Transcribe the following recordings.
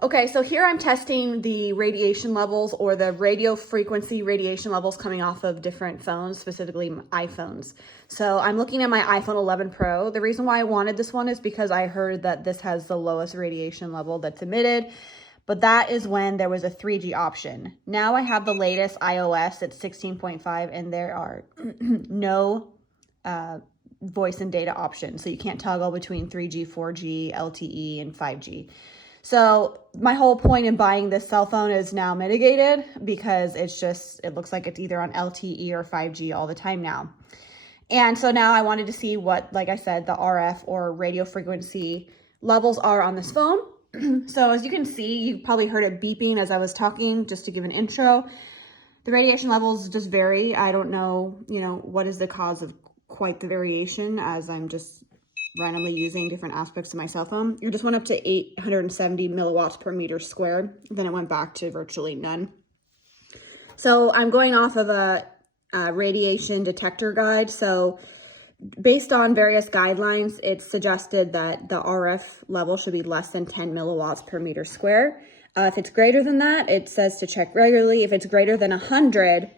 Okay, so here I'm testing the radiation levels or the radio frequency radiation levels coming off of different phones, specifically iPhones. So I'm looking at my iPhone 11 Pro. The reason why I wanted this one is because I heard that this has the lowest radiation level that's emitted, but that is when there was a 3G option. Now I have the latest iOS at 16.5 and there are no voice and data options. So you can't toggle between 3G, 4G, LTE, and 5G. So my whole point in buying this cell phone is now mitigated because it looks like it's either on LTE or 5G all the time now. And so now I wanted to see what, like I said, the RF or radio frequency levels are on this phone. So as you can see, you probably heard it beeping as I was talking, just to give an intro. The radiation levels just vary. I don't know, what is the cause of quite the variation, as I'm just randomly using different aspects of my cell phone. It just went up to 870 milliwatts per meter squared. Then it went back to virtually none. So I'm going off of a radiation detector guide. So based on various guidelines, it's suggested that the RF level should be less than 10 milliwatts per meter square. If it's greater than that, it says to check regularly. If it's greater than 100,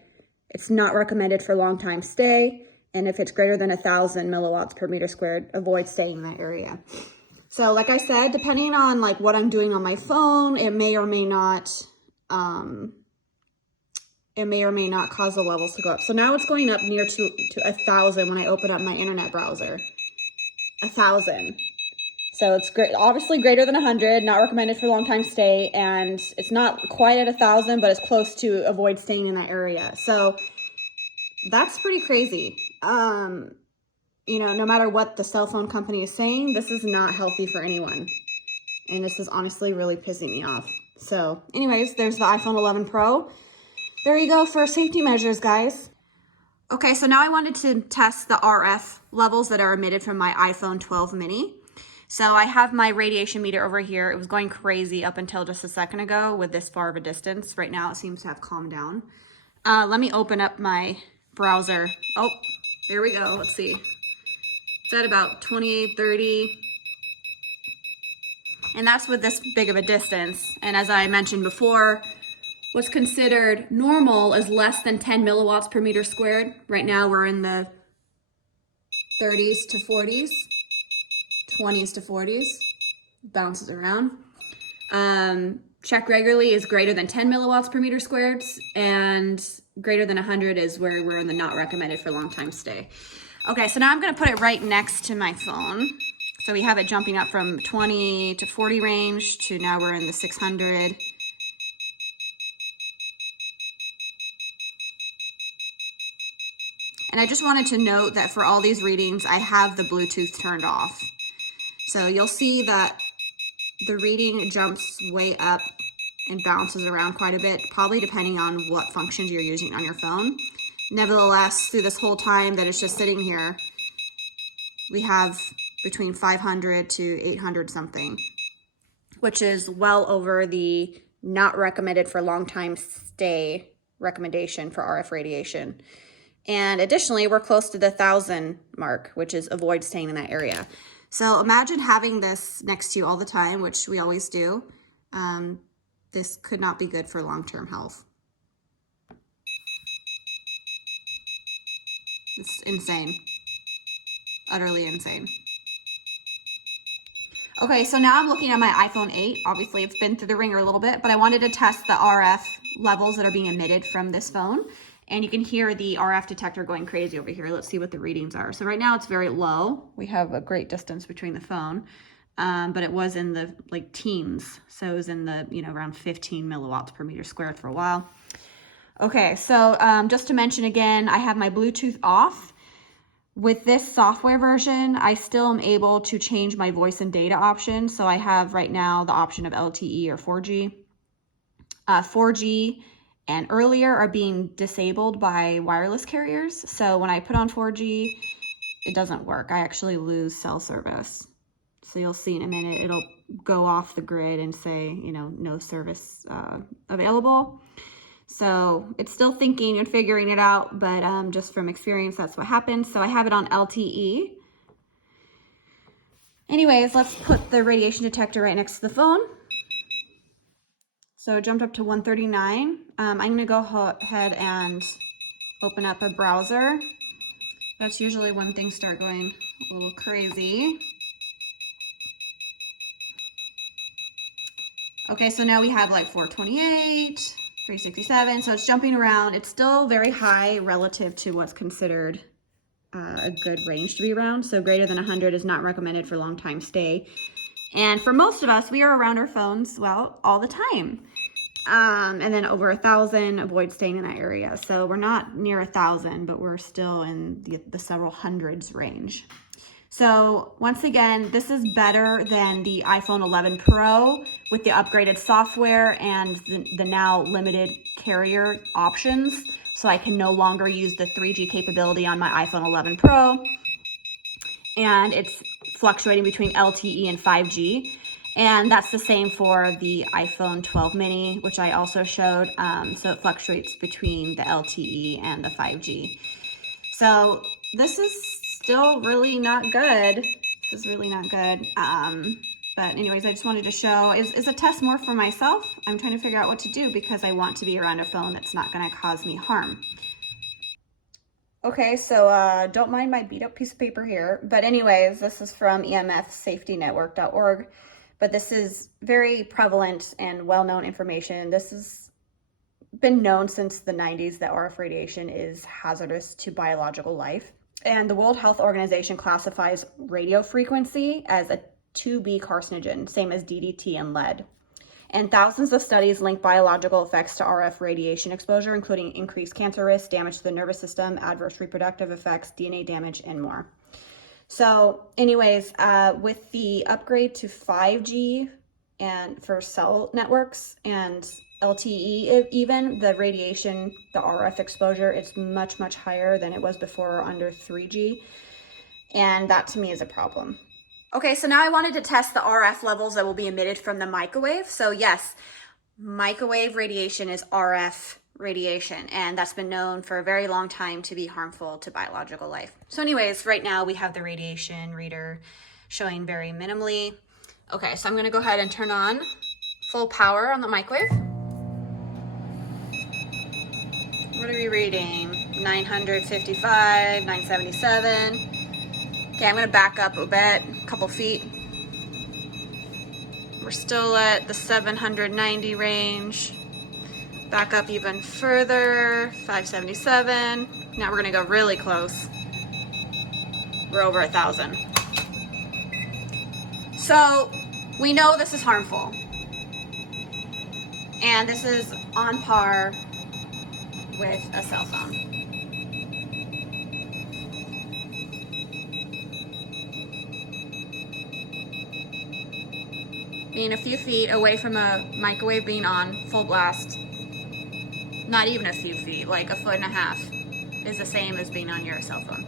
it's not recommended for long time stay. And if it's greater than 1,000 milliwatts per meter squared, avoid staying in that area. So like I said, depending on what I'm doing on my phone, it may or may not cause the levels to go up. So now it's going up near to 1,000 when I open up my internet browser. 1,000. So it's great, obviously greater than 100, not recommended for long time stay, and it's not quite at 1,000, but it's close to avoid staying in that area. So that's pretty crazy. No matter what the cell phone company is saying, this is not healthy for anyone. And this is honestly really pissing me off. So anyways, there's the iPhone 11 Pro. There you go for safety measures, guys. Okay, so now I wanted to test the RF levels that are emitted from my iPhone 12 mini. So I have my radiation meter over here. It was going crazy up until just a second ago with this far of a distance. Right now it seems to have calmed down. Let me open up my browser. Oh, there we go. Let's see. It's at about 28, 30. And that's with this big of a distance. And as I mentioned before, what's considered normal is less than 10 milliwatts per meter squared. Right now we're in the 30s to 40s, 20s to 40s, bounces around. Check regularly is greater than 10 milliwatts per meter squared, and greater than 100 is where we're in the not recommended for long time stay. Okay, so now I'm gonna put it right next to my phone. So we have it jumping up from 20 to 40 range to now we're in the 600. And I just wanted to note that for all these readings, I have the Bluetooth turned off. So you'll see that the reading jumps way up and bounces around quite a bit, probably depending on what functions you're using on your phone. Nevertheless, through this whole time that it's just sitting here, we have between 500 to 800 something, which is well over the not recommended for long time stay recommendation for RF radiation. And additionally, we're close to the 1,000 mark, which is avoid staying in that area. So imagine having this next to you all the time, which we always do. This could not be good for long-term health. It's insane. Utterly insane. Okay, so now I'm looking at my iPhone 8. Obviously, it's been through the ringer a little bit, but I wanted to test the RF levels that are being emitted from this phone. And you can hear the RF detector going crazy over here. Let's see what the readings are. So right now it's very low. We have a great distance between the phone, but it was in the teens. So it was in the, around 15 milliwatts per meter squared for a while. Okay, so just to mention again, I have my Bluetooth off. With this software version, I still am able to change my voice and data option. So I have right now the option of LTE or 4G. 4G and earlier are being disabled by wireless carriers. So when I put on 4G, it doesn't work. I actually lose cell service. So you'll see in a minute, it'll go off the grid and say, no service available. So it's still thinking and figuring it out, but just from experience, that's what happens. So I have it on LTE. Anyways, let's put the radiation detector right next to the phone. So it jumped up to 139. I'm gonna go ahead and open up a browser. That's usually when things start going a little crazy. Okay, so now we have like 428, 367, so it's jumping around. It's still very high relative to what's considered a good range to be around. So greater than 100 is not recommended for long time stay. And for most of us, we are around our phones, well, all the time. And then over 1,000, avoid staying in that area. So we're not near 1,000, but we're still in the several hundreds range. So once again, this is better than the iPhone 11 Pro with the upgraded software and the now limited carrier options. So I can no longer use the 3G capability on my iPhone 11 Pro. And it's fluctuating between LTE and 5G. And that's the same for the iPhone 12 mini, which I also showed. So it fluctuates between the LTE and the 5G. So this is still really not good. This is really not good. But anyways, I just wanted to show, is a test more for myself? I'm trying to figure out what to do because I want to be around a phone that's not gonna cause me harm. Okay, so don't mind my beat up piece of paper here. But anyways, this is from emfsafetynetwork.org. But this is very prevalent and well-known information. This has been known since the 90s that RF radiation is hazardous to biological life. And the World Health Organization classifies radio frequency as a 2B carcinogen, same as DDT and lead. And thousands of studies link biological effects to RF radiation exposure, including increased cancer risk, damage to the nervous system, adverse reproductive effects, DNA damage, and more. So anyways, with the upgrade to 5G and for cell networks and LTE even, the radiation, the RF exposure, it's much, much higher than it was before under 3G. And that to me is a problem. Okay, so now I wanted to test the RF levels that will be emitted from the microwave. So yes, microwave radiation is RF radiation, and that's been known for a very long time to be harmful to biological life. So anyways, right now we have the radiation reader showing very minimally. Okay, so I'm gonna go ahead and turn on full power on the microwave. What are we reading? 955, 977. Okay, I'm gonna back up a bit, a couple feet. We're still at the 790 range. Back up even further, 577. Now we're gonna go really close. We're over 1,000. So we know this is harmful. And this is on par with a cell phone. Being a few feet away from a microwave being on full blast, not even a few feet, like 1.5 feet, is the same as being on your cell phone.